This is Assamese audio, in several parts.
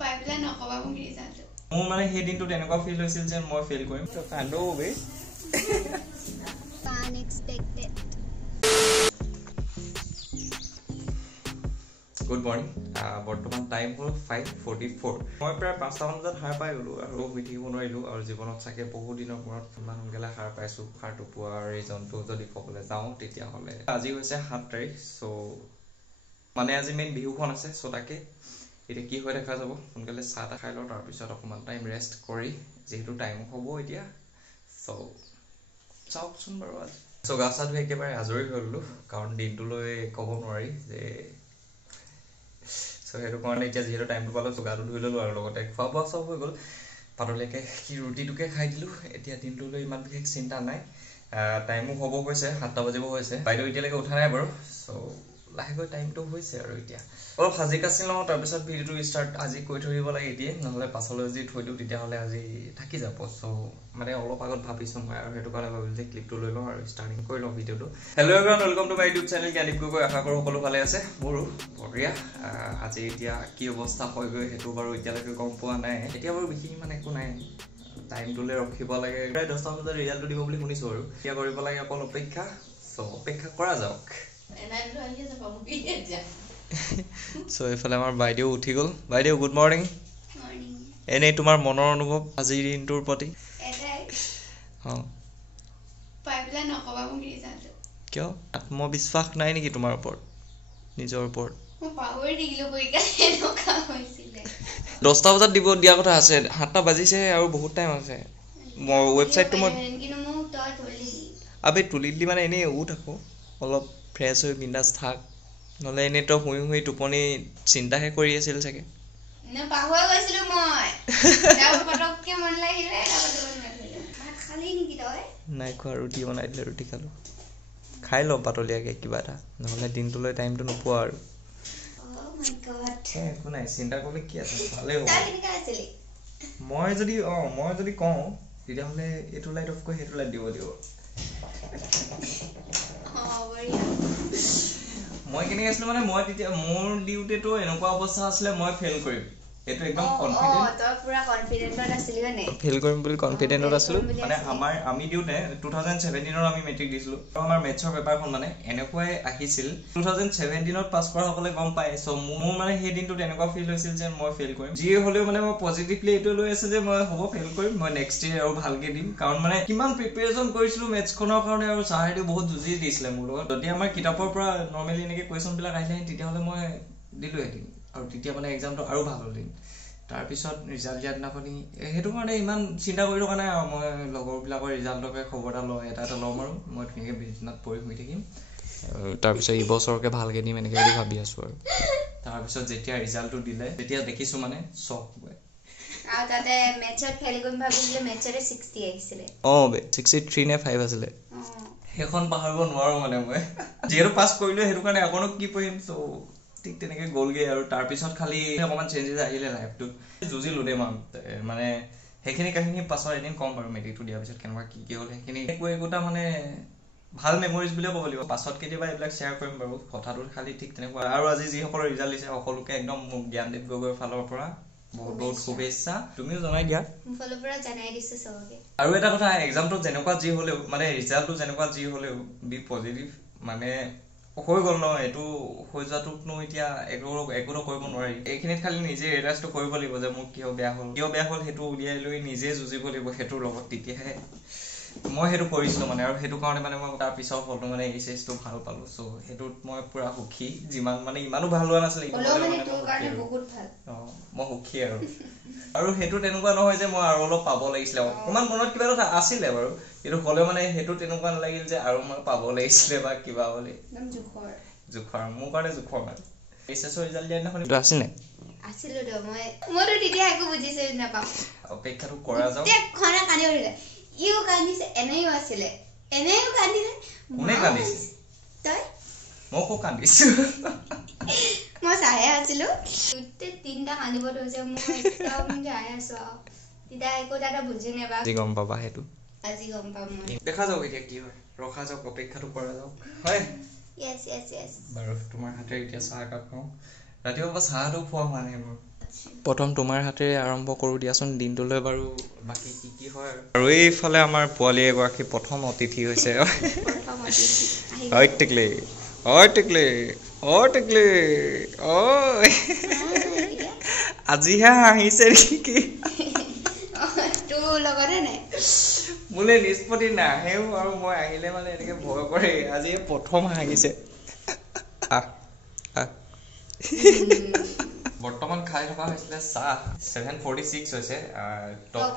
পাইপলাই নকবা মোক ৰিজাল্ট মোৰ মানে সেই দিনটো তেনেকুৱা ফিল হৈছিল যে মই ফেল কৰিম তো কান্দো বে আনএক্সপেক্টেড গুড মৰ্নিং বৰ্তমান টাইম হ'ল 5:44 মই প্ৰায় 5টা মান বজাত সাৰ পাই গ'লো আৰু শুই থাকিব নোৱাৰিলোঁ আৰু জীৱনত চাগে বহু দিনৰ মূৰত ইমান সোনকালে সাৰ পাইছোঁ সাৰটো পোৱাৰ ৰিজনটো যদি ক'বলৈ যাওঁ তেতিয়াহ'লে আজি হৈছে 7 তাৰিখ চ' মানে আজি মেইন বিহুখন আছে চ' তাকে এতিয়া কি হয় দেখা যাব সোনকালে চাহ তা খাই লওঁ তাৰপিছত অকণমান টাইম ৰেষ্ট কৰি যিহেতু টাইমো হ'ব এতিয়া চ' চাওকচোন বাৰু আজি চ' গা চা ধুই একেবাৰে আজৰি হৈ গ'লোঁ কাৰণ দিনটোলৈ ক'ব নোৱাৰি যে চ' সেইটো কাৰণে এতিয়া যিহেতু টাইমটো পালোঁ চ' গাটো ধুই ল'লোঁ আৰু লগতে খোৱা বোৱা চব হৈ গ'ল পাতলীয়াকৈ ৰুটিটোকে খাই দিলোঁ এতিয়া দিনটোলৈ ইমান বিশেষ চিন্তা নাই টাইমো হ'ব হৈছে 7টা বাজিব হৈছে বাইদেউ এতিয়ালৈকে উঠা নাই বাৰু চ' লাহেকৈ টাইমটো হৈছে আৰু এতিয়া অলপ সাজি কাচি লওঁ তাৰপিছত ভিডিঅ'টো ষ্টাৰ্ট আজি কৈ থৈ দিব লাগে এতিয়াই নহ'লে পাছলৈ যদি থৈ দিওঁ তেতিয়াহ'লে আজি থাকি যাব চ' মানে অলপ আগত ভাবিছোঁ মই আৰু সেইটো কাৰণে ভাবিলোঁ যে ক্লিপটো লৈ লওঁ আৰু ষ্টাৰ্টিং কৰি লওঁ ভিডিঅ'টো hello' everyone welcome to my YouTube channel Gyanip Gogoi আশা কৰোঁ সকলো ভালে আছে মোৰো বঢ়িয়া আজি এতিয়া কি অৱস্থা হয়গৈ সেইটো বাৰু এতিয়ালৈকে গম পোৱা নাই এতিয়া বাৰু বিশেষ ইমান একো নাই টাইমটোলৈ ৰখিব লাগে প্ৰায় 10টা বজাত ৰিজাল্টটো দিব বুলি শুনিছোঁ আৰু এতিয়া কৰিব লাগে অকল অপেক্ষা চ' অপেক্ষা কৰা যাওক চ' এইফালে আমাৰ বাইদেউ উঠি গ'ল বাইদেউ গুড মৰ্ণিং এনেই তোমাৰ মনৰ অনুভৱ আজিৰ দিনটোৰ প্ৰতি কিয় আত্মবিশ্বাস নাই নেকি তোমাৰ ওপৰত নিজৰ ওপৰত 10টা বজাত দিব দিয়া কথা আছে 7টা বাজিছে আৰু বহুত টাইম আছে ৱেবছাইটটো মই আবে তুলি দিলি মানে এনেই উঠ আকৌ অলপ ফ্ৰেছ হৈ বিন্দাছ থাক নহ'লে এনেই তই শুই শুই টোপনি চিন্তাহে কৰি আছিল চাগে নাই খোৱা ৰুটি বনাই দিলে ৰুটি খালোঁ খাই লওঁ পাতলীয়াকৈ কিবা এটা নহ'লে দিনটোলৈ টাইমটো নোপোৱা আৰু একো নাই চিন্তা কৰিলে কি আছে ভালেই হ'ব মই যদি কওঁ তেতিয়াহ'লে এইটো লাইট অফ কৰি সেইটো লাইট দিব দিব মই কেনেকৈ আছিলোঁ মানে মই তেতিয়া মোৰ দিওঁতেতো এনেকুৱা অৱস্থা আছিলে মই ফেইল কৰিম এইটো একদম ফেইল কৰিম বুলি কনফিডেণ্টত আছিলোঁ মানে আমি দিওঁতে 2017ত আমি মেট্ৰিক দিছিলোঁ আৰু আমাৰ মেথছৰ পেপাৰখন মানে এনেকুৱাই আহিছিল 2017ত পাছ কৰাসকলে গম পায় চ' মোৰ মানে সেই দিনটোত এনেকুৱা ফিল হৈছিল যে মই ফেইল কৰিম যি হ'লেও মানে মই পজিটিভলি এইটো লৈ আছোঁ যে মই হ'ব ফেইল কৰিম মই নেক্সট ইয়েৰ আৰু ভালকৈ দিম কাৰণ মানে কিমান প্ৰিপেৰেশ্যন কৰিছিলোঁ মেথছখনৰ কাৰণে আৰু ছাৰেতো বহুত যুঁজি দিছিলে মোৰ লগত যদি আমাৰ কিতাপৰ পৰা নৰ্মেলি এনেকৈ কুৱেশ্যনবিলাক আহিলে তেতিয়াহ'লে মই দিলোঁহেঁতেন আৰু তেতিয়া মানে এক্সামটো আৰু ভাল হ'লহেঁতেন তাৰপিছত ৰিজাল্ট দিয়া দিনাখনি সেইটো কাৰণে ইমান চিন্তা কৰি থকা নাই আৰু মই লগৰবিলাকৰ ৰিজাল্টকে খবৰ এটা লওঁ এটা ল'ম আৰু মই ধুনীয়াকৈ বিছনাত পৰি শুই থাকিম তাৰপিছত এইবছৰকে ভালকৈ দিম এনেকৈ বুলি ভাবি আছোঁ আৰু তাৰপিছত যেতিয়া ৰিজাল্টটো দিলে তেতিয়া দেখিছোঁ মানে চক বে 63 নে 5 আছিলে সেইখন পাহৰিব নোৱাৰোঁ মানে মই যিহেতু পাছ কৰিলোঁ সেইটো কাৰণে আকৌ কি পঢ়িম চ' ঠিক তেনেকৈ গ'লগৈ আৰু তাৰপিছত খালি অকণমান চেঞ্জেছ আহিলে লাইফটোত যুঁজিলোঁ দেই মানে সেইখিনি কাহিনী পাছত এদিন ক'ম বাৰু মেট্ৰিকটো দিয়াৰ পিছত কেনেকুৱা কি হ'ল সেইখিনি একোটা মানে ভাল মেমৰিজ বুলিয়ে ক'ব লাগিব পাছত কেতিয়াবা এইবিলাক শ্বেয়াৰ কৰিম বাৰু কথাটো খালি ঠিক তেনেকুৱা আৰু আজি যিসকলৰ ৰিজাল্ট দিছে সকলোকে একদম মোক জ্ঞানদীপ গগৈৰ ফালৰ পৰা বহুত বহুত শুভেচ্ছা তুমিও জনাই দিয়া আৰু এটা কথা এক্সামটোত যেনেকুৱা যি হ'লেও মানে ৰিজাল্টটো যেনেকুৱা যি হ'লেও বি পজিটিভ মানে হৈ গ'ল ন এইটো হৈ যোৱাটোকনো এতিয়া একোতো কৰিব নোৱাৰি এইখিনিত খালি নিজে ৰিয়েলাইজটো কৰিব লাগিব যে মোৰ কিয় বেয়া হ'ল সেইটো উলিয়াই লৈ নিজে যুঁজিব লাগিব সেইটোৰ লগত তেতিয়াহে মই সেইটো কৰিছিলোঁ মানে আৰু সেইটো কাৰণে মানে মই তাৰ পিছৰ ফলটো মানে এইচএছটো ভাল পালোঁ চ' সেইটোত মই পূৰা সুখী যিমান মানে ইমানো ভাল হোৱা নাছিলে মই সুখী আৰু সেইটো তেনেকুৱা নহয় যে মই আৰু অলপ পাব লাগিছিলে অকণমান মনত কিবা এটা আছিলে বাৰু কিন্তু হ'লেও মানে সেইটো তেনেকুৱা নালাগিল যে আৰু মই পাব লাগিছিলে বা কিবা বুলি জোখৰ মোৰ কাৰণে জোখৰ মানে এইচএছৰ ৰিজাল্ট দিয়া দিনাখন আছিল নাই অপেক্ষাটো কৰা যাওক কোনে কান্দিছে মই ক'ত কান্দিছোঁ মই চাহে আছিলোঁ গোটেই 3টা কান্দিব ধৰিছে মই একদম যাই আছোঁ আৰু তেতিয়া একো এটা বুজি নাপাবা আজি গম পাবা সেইটো আজি গম পাম মই দেখা যাওক এতিয়া কি হয় ৰখা যাওক অপেক্ষাটো কৰা যাওক হয় yes বাৰু তোমাৰ হাতে এতিয়া চাহ একাপ খাওঁ ৰাতিপুৱা চাহটো খোৱা হোৱা নাই মোৰ প্ৰথম তোমাৰ হাতেৰে আৰম্ভ কৰোঁ দিয়াচোন দিনটোলৈ বাৰু বাকী কি হয় আৰু এইফালে আমাৰ পোৱালি এগৰাকী প্ৰথম অতিথি হৈছে আজিহে হাঁহিছে নেকি মোলে নিষ্পত্তি নাহেও আৰু মই আহিলে মানে এনেকে ভয় কৰে আজি প্ৰথম হাঁহিছে বৰ্তমান খাই থকা হৈছিলে চাহ 746 হৈছে টপ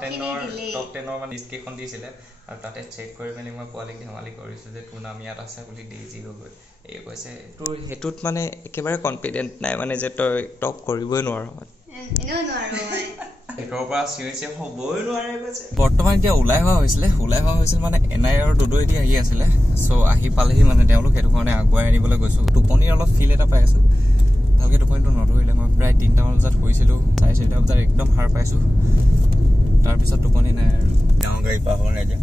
10ৰ মানে লিষ্ট কেইখন দিছিলে আৰু তাতে চেক কৰি মেলি মই পোৱালিক ধেমালি কৰিছোঁ যে তোৰ নাম ইয়াত আছে বুলি ডেইজি গগৈ এই কৈছে তোৰ সেইটোত মানে একেবাৰে কনফিডেণ্ট নাই মানে যে তই টপ কৰিবই নোৱাৰ সেইটোৰ পৰা চিঞৰিছে হ'বই নোৱাৰে কৈছে বৰ্তমান এতিয়া ওলাই হোৱা হৈছিল মানে এনাই আৰু দুদৈ এতিয়া আহি আছিলে চ' আহি পালেহি মানে তেওঁলোক সেইটো কাৰণে আগুৱাই আনিবলৈ গৈছোঁ টোপনিৰ অলপ ফিল এটা পাই আছোঁ ভালকে টোপনিটো নধৰিলে মই প্ৰায় 3টামান বজাত শুইছিলোঁ 4:30 বজাত একদম সাৰ পাইছোঁ তাৰপিছত টোপনি নাই আৰু ডাঙৰ গাড়ী পাৰ হোৱা নাই এতিয়া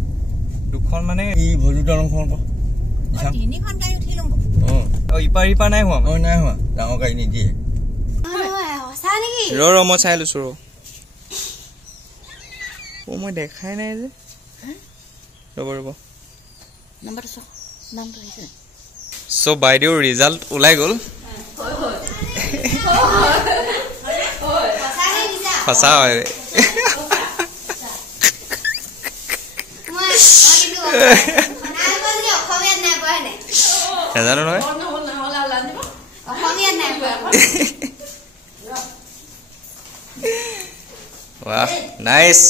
দুখন মানে এই ভজু দলংখন তিনিখন গাড়ী উঠিলোঁ ইপাৰ নাই হোৱা ডাঙৰ গাড়ী নিদিয়ে ৰ মই চাই লৈছোঁ মই দেখাই নাই যে ৰ'ব চ' বাইদেউৰ ৰিজাল্ট ওলাই গ'ল সঁচা হয় নাজানো নহয় ৱাহ নাইচ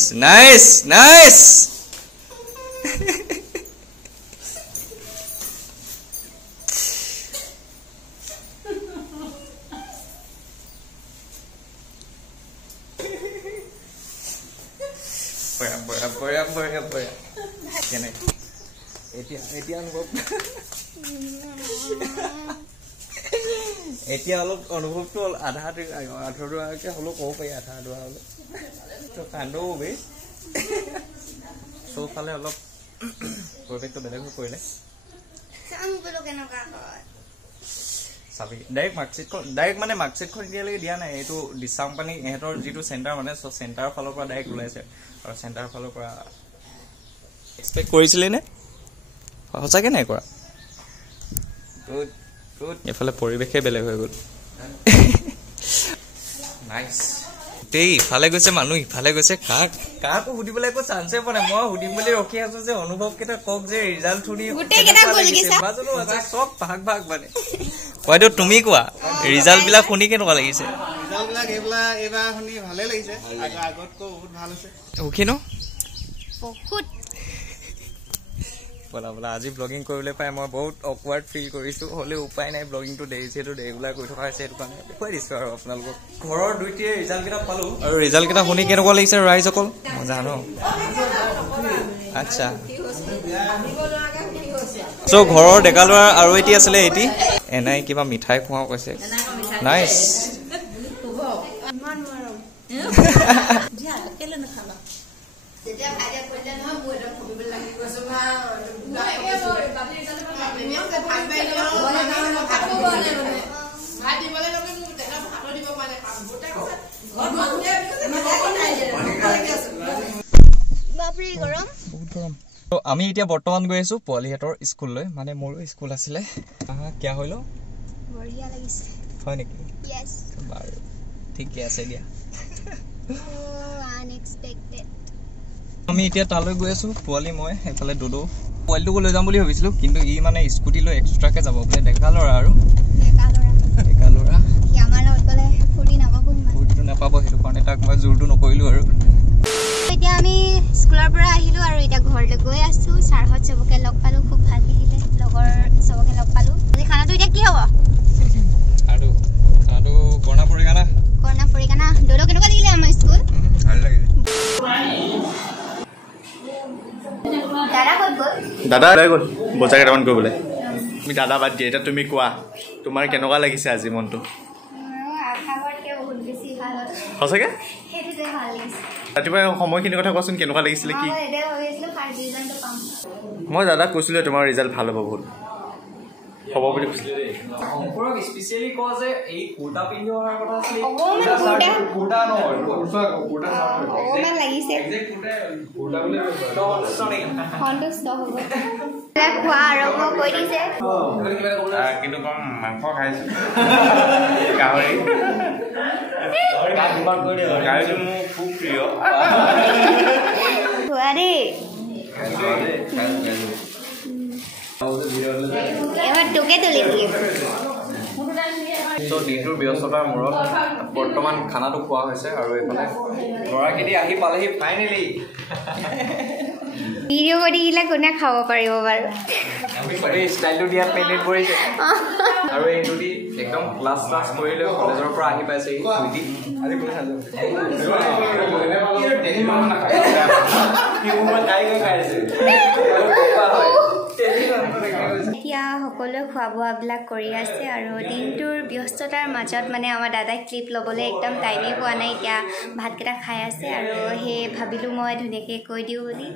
এতিয়া অলপ অনুভৱটো আধাকে হ'লেও ক'ব পাৰি আধা হ'লে কান্দো বে চৌফালে অলপ পৰিৱেশটো বেলেগ হৈ পৰিলে চাবি ডাইৰেক্ট মানে মাৰ্কশ্বিটখন এতিয়ালৈকে দিয়া নাই এইটো দিচাংপানী ইহঁতৰ যিটো চেণ্টাৰ মানে চ' চেণ্টাৰৰ ফালৰ পৰা ডাইৰেক্ট ওলাইছে আৰু চেণ্টাৰৰ ফালৰ পৰা এক্সপেক্ট কৰিছিলে নে সঁচাকে নাই কৰা এইফালে পৰিৱেশে বেলেগ হৈ গ'ল নাইচ গোটেই ইফালে গৈছে মানুহ ইফালে গৈছে কাকো সুধিবলৈ একো চান্সে পোৱা নাই মই সুধিম বুলি ৰখি আছো যে অনুভৱ কেইটা কওক যে ৰিজাল্ট শুনি চব ভাগ মানে বাইদেউ তুমি কোৱা ৰিজাল্ট বিলাক শুনি কেনেকুৱা লাগিছে সুখী ন বলা আজি ব্লগিং কৰিবলৈ পাই মই বহুত অকৱাৰ্ড ফিল কৰিছোঁ হ'লেও উপায় নাই ব্লগিংটো যিহেতু ৰেগুলাৰ কৰি থকা হৈছে সেইটো কাৰণে দেখুৱাই দিছোঁ আৰু আপোনালোকক ঘৰৰ দুইটিয়ে ৰিজাল্ট কেইটা পালোঁ আৰু ৰিজাল্ট কেইটা শুনি কেনেকুৱা লাগিছে ৰাইজসকল মই জানো আচ্ছা চ' ঘৰৰ ডেকা ল'ৰা আৰু এটি আছিলে এটি এনাই কিবা মিঠাই খোৱাও কৈছে নাইচ আমি এতিয়া বৰ্তমান গৈ আছো পোৱালিহঁতৰ স্কুললৈ মানে মোৰো স্কুল আছিলে কিয় হলো হয় নেকি বাৰু ঠিকে আছে দিয়া আমি এতিয়া তালৈ গৈ আছো পোৱালি মই এইফালে দুদু পোৱালিটোকো লৈ যাম বুলি ভাবিছিলো কিন্তু ই মানে স্কুটি লৈ এক্সট্ৰাকে যাব বোলে ডেকা ল'ৰা আৰু ফূৰ্তিটো নাপাব সেইটো কাৰণে তাক মই জোৰটো নকৰিলো আৰু এতিয়া আমি স্কুলৰ পৰা আহিলো আৰু এতিয়া ঘৰলৈ গৈ আছো ছাৰহঁত চবকে লগ পালো খুব ভাল লাগিলে লগৰ চবকে লগ পালো আজি খানাটো এতিয়া কি হ'ব আৰু কৰ্ণাপুৰী খানা দৌৰ কেনেকুৱা লাগিলে আমাৰ স্কুল ভাল লাগিলে দাদা গ'ল বজাৰ কেইটামান কৰিবলৈ তুমি দাদা বাদ দিয়ে এতিয়া তুমি কোৱা তোমাৰ কেনেকুৱা লাগিছে আজি মনটো সঁচাকে ৰাতিপুৱা সময়খিনিৰ কথা কোৱাচোন কেনেকুৱা লাগিছিলে কি মই দাদাক কৈছিলোঁ তোমাৰ ৰিজাল্ট ভাল হ'ব বহুত হ'ব বুলি কৈছিলে দেই অংকুৰক স্পেচিয়েলি কয় যে এই কুৰ্তা পিন্ধি অহাৰ কথা আছিল কুৰ্তা নহয় কুৰ্তা অকমান লাগিছে কুৰ্তা বুলি সন্তুষ্ট হ'ব খোৱা আৰম্ভ কৰি দিছে কিন্তু কম মাংস খাইছো গাহৰি গাহৰিটো মোৰ খুব প্ৰিয় খোৱা দেই এবাৰ তোকে তুলিবি দিনটোৰ ব্যস্ততাৰ মূৰত বৰ্তমান খানাটো খোৱা হৈছে আৰু এইফালে ল'ৰাকেইটি আহি পালেহি ফাইনেলি ভিডিঅ' কৰি দিলে কোনে খাব পাৰিব বাৰু এই ষ্টাইলটো দিয়াত পেইণ্টেড কৰিছে আৰু এইটো দি একদম ক্লাছ কৰিলে কলেজৰ পৰা আহি পাইছে এতিয়া সকলোৱে খোৱা বোৱাবিলাক কৰি আছে আৰু দিনটোৰ ব্যস্ততাৰ মাজত মানে আমাৰ দাদাই ক্লিপ ল'বলৈ একদম টাইমেই পোৱা নাই এতিয়া ভাতকেইটা খাই আছে আৰু সেই ভাবিলোঁ মই ধুনীয়াকৈ কৈ দিওঁ বুলি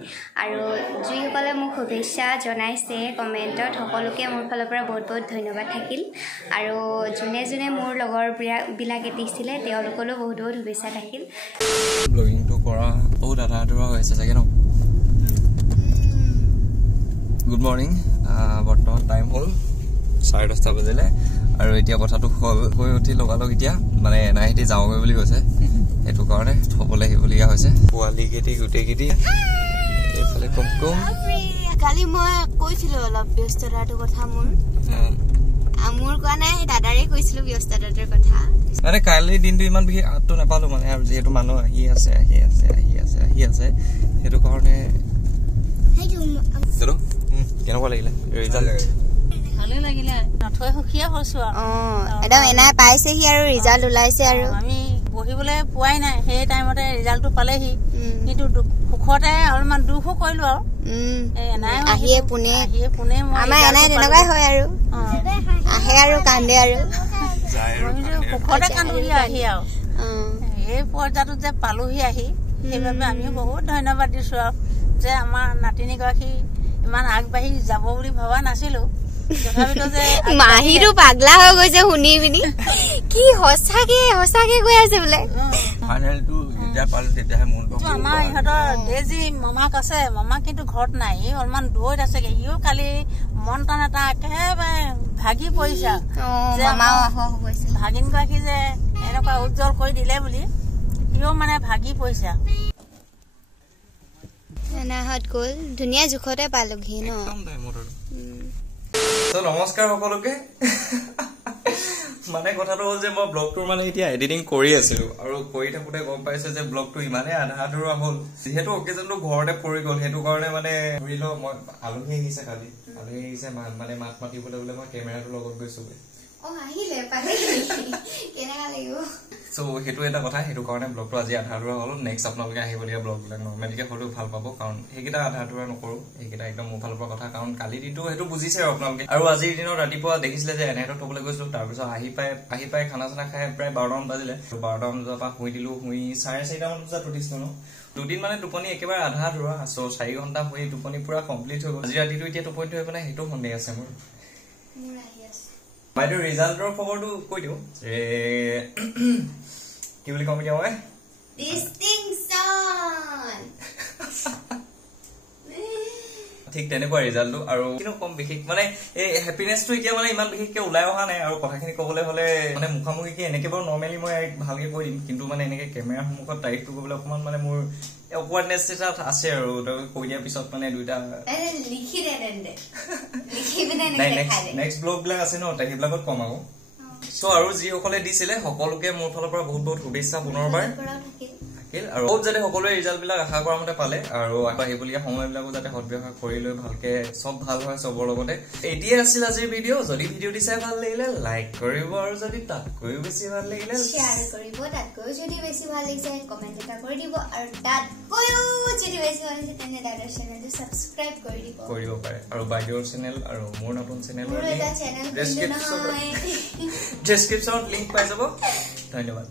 আৰু যিসকলে মোক শুভেচ্ছা জনাইছে কমেণ্টত সকলোকে মোৰ ফালৰ পৰা বহুত বহুত ধন্যবাদ থাকিল আৰু যোনে যোনে মোৰ লগৰবিলাক এতিছিলে তেওঁলোকলৈও বহুত বহুত শুভেচ্ছা থাকিল ব্লগিংটো কৰা বহুত আধা আধৰুৱা হৈ আছে চাগে ন গুড মৰ্ণিং বৰ্তমান টাইম হ'ল 10:30 বাজিলে আৰু এতিয়া কথাটো হ'ল হৈ উঠি লগালগ এতিয়া মানে এনাইটি যাওঁগৈ বুলি কৈছে সেইটো কাৰণে থ'বলৈ আহিবলগীয়া হৈছে পোৱালীকেইটি গোটেইকেইটি এইফালে কম কম কালি মই কৈছিলোঁ অলপ ব্যস্ততাটোৰ কথা মোৰ কোৱা নাই দাদাৰে কৈছিলোঁ ব্যস্ততাটোৰ কথা মানে কাইলৈ দিনটো ইমান বিশেষ আঁতটো নাপালোঁ মানে আৰু যিহেতু মানুহ আহি আছে সেইটো কাৰণে কেনেকুৱা লাগিলে ৰিজাল্ট ভালে লাগিলে নথৈ সুখীয়া হৈছো একদম এনাই পাইছেহি আৰু ৰিজাল্ট ওলাইছে আৰু আমি বহিবলৈ পোৱাই নাই সেই টাইমতে ৰিজাল্টটো পালেহি কিন্তু সুখতে অলপমান দুখো কৰিলো আৰু আহিয়ে পোনে আমাৰ এনাই তেনেকুৱাই হয় আৰু আহে আৰু কান্দে আৰু সুখতে কান্দোহি আহি আৰু এই পৰ্যায়টোত যে পালোহি আহি সেইবাবে আমিও বহুত ধন্যবাদ দিছো আৰু যে আমাৰ নাতিনীগৰাকী ইমান আগবাঢ়ি যাব বুলি ভবা নাছিলো তথাপিতো যে মাহীটো পাগলা হৈ গৈছে শুনি পিনি কি সঁচাকে গৈ আছে বোলে আমাৰ ইহঁতৰ দেজি মামাক আছে মামাক কিন্তু ঘৰত নাই ই অলপমান দূৰত আছেগে সিও কালি মন টান এটা একেবাৰে ভাগি পৰিছে ভাগিন গৰাকী যে এনেকুৱা উজ্জ্বল কৰি দিলে বুলি সিও মানে ভাগি পৰিছে গ'ল ধুনীয়া জোখতে পালোহি ন নমস্কাৰ সকলোকে মানে কথাটো হ'ল যে মই ব্লগটোৰ মানে এতিয়া এডিটিং কৰি আছিলো আৰু কৰি থাকোতে গম পাইছো যে ব্লগটো ইমানেই আধা আধৰুৱা হ'ল যিহেতু অকেজনটো ঘৰতে পৰি গ'ল সেইটো কাৰণে মানে ধৰি লওঁ মই আলহী আহিছে কালি আলহী আহিছে মানে মাত মাতিবলৈ বোলে মই কেমেৰাটোৰ লগত গৈছোগৈ সেইটো এটা কথা সেইটো কাৰণে ব্লগটো আজি আধা আধৰুৱা হ'ল নেক্সট আপোনালোকে আহিবলগীয়া ব্লগবিলাক নৰ্মেলিকে হ'লেও ভাল পাব কাৰণ সেইকেইটা আধা আধৰুৱা নকৰো সেইকেইটা একদম মোৰ ফালৰ পৰা কথা কাৰণ কালি দিনটো সেইটো বুজিছে আৰু আপোনালোকে আৰু আজিৰ দিনত ৰাতিপুৱা দেখিছিলে যে এনেহেঁতক থবলৈ গৈছিলো তাৰপিছত আহি পাই খানা চানা খাই প্ৰায় 12মান বাজিলে 12মান বজাৰ পৰা শুই দিলো শুই 4:30 মান বজাত উঠিছিলো ন দুদিন মানে টোপনি একেবাৰে আধা আধৰুৱা 4 ঘণ্টা শুই টোপনি পুৰা কমপ্লিট হৈ গ'ল আজি ৰাতিটো এতিয়া টোপনিটো হৈ পেলাই সেইটো সন্দেহ আছে মোৰ বাইদেউ ৰিজাল্টৰ খবৰটো কৈ দিওঁ কি বুলি কম এতিয়া মই ঠিক তেনেকুৱা ৰিজাল্টটো আৰু কিন্তু কম বিশেষ মানে এই হেপিনেছটো এতিয়া মানে ইমান বিশেষকে ওলাই অহা নাই আৰু কথাখিনি ক'বলৈ হ'লে মানে মুখামুখিকে এনেকে বাৰু নৰ্মেলি মই ভালকে কৈ দিম কিন্তু মানে এনেকে কেমেৰাৰ সন্মুখত তাৰিফটো কৰিবলৈ অকণমান মানে মোৰ অকৱাৰ্ডনেছ এটা আছে আৰু কৈ দিয়াৰ পিছত মানে দুইটা নেক্সট ব্লগবিলাক আছে ন সেইবিলাকত কম আকৌ চ' আৰু যিসকলে দিছিলে সকলোকে মোৰ ফালৰ পৰা বহুত বহুত শুভেচ্ছা পুনৰবাৰ আৰু বহুত যাতে সকলোৱে ৰিজাল্ট বিলাক আশা কৰা মতে পালে আৰু আহিবলগীয়া সময়বিলাকো যাতে সদ্ব্যৱহাৰ কৰি লৈ ভালকে চব ভাল হয় চবৰ লগতে এতিয়াই আছিল আজিৰ ভিডিঅ' যদি ভিডিঅ'টি চাই ভাল লাগিলে লাইক কৰিব আৰু যদি তাতকৈও বেছি ভাল লাগিলে শ্বেয়াৰ কৰিব তাতকৈও যদি বেছি ভাল লাগিছে কমেণ্ট এটা কৰি দিব আৰু তাতকৈও যদি বেছি ভাল লাগিছে তেনে দাদাৰ চেনেলটো ছাবস্ক্ৰাইব কৰিব পাৰে আৰু বাইদেউৰ চেনেল আৰু মোৰ নতুন চেনেল ডেছক্ৰিপশ্যনত লিংক পাই যাব ধন্যবাদ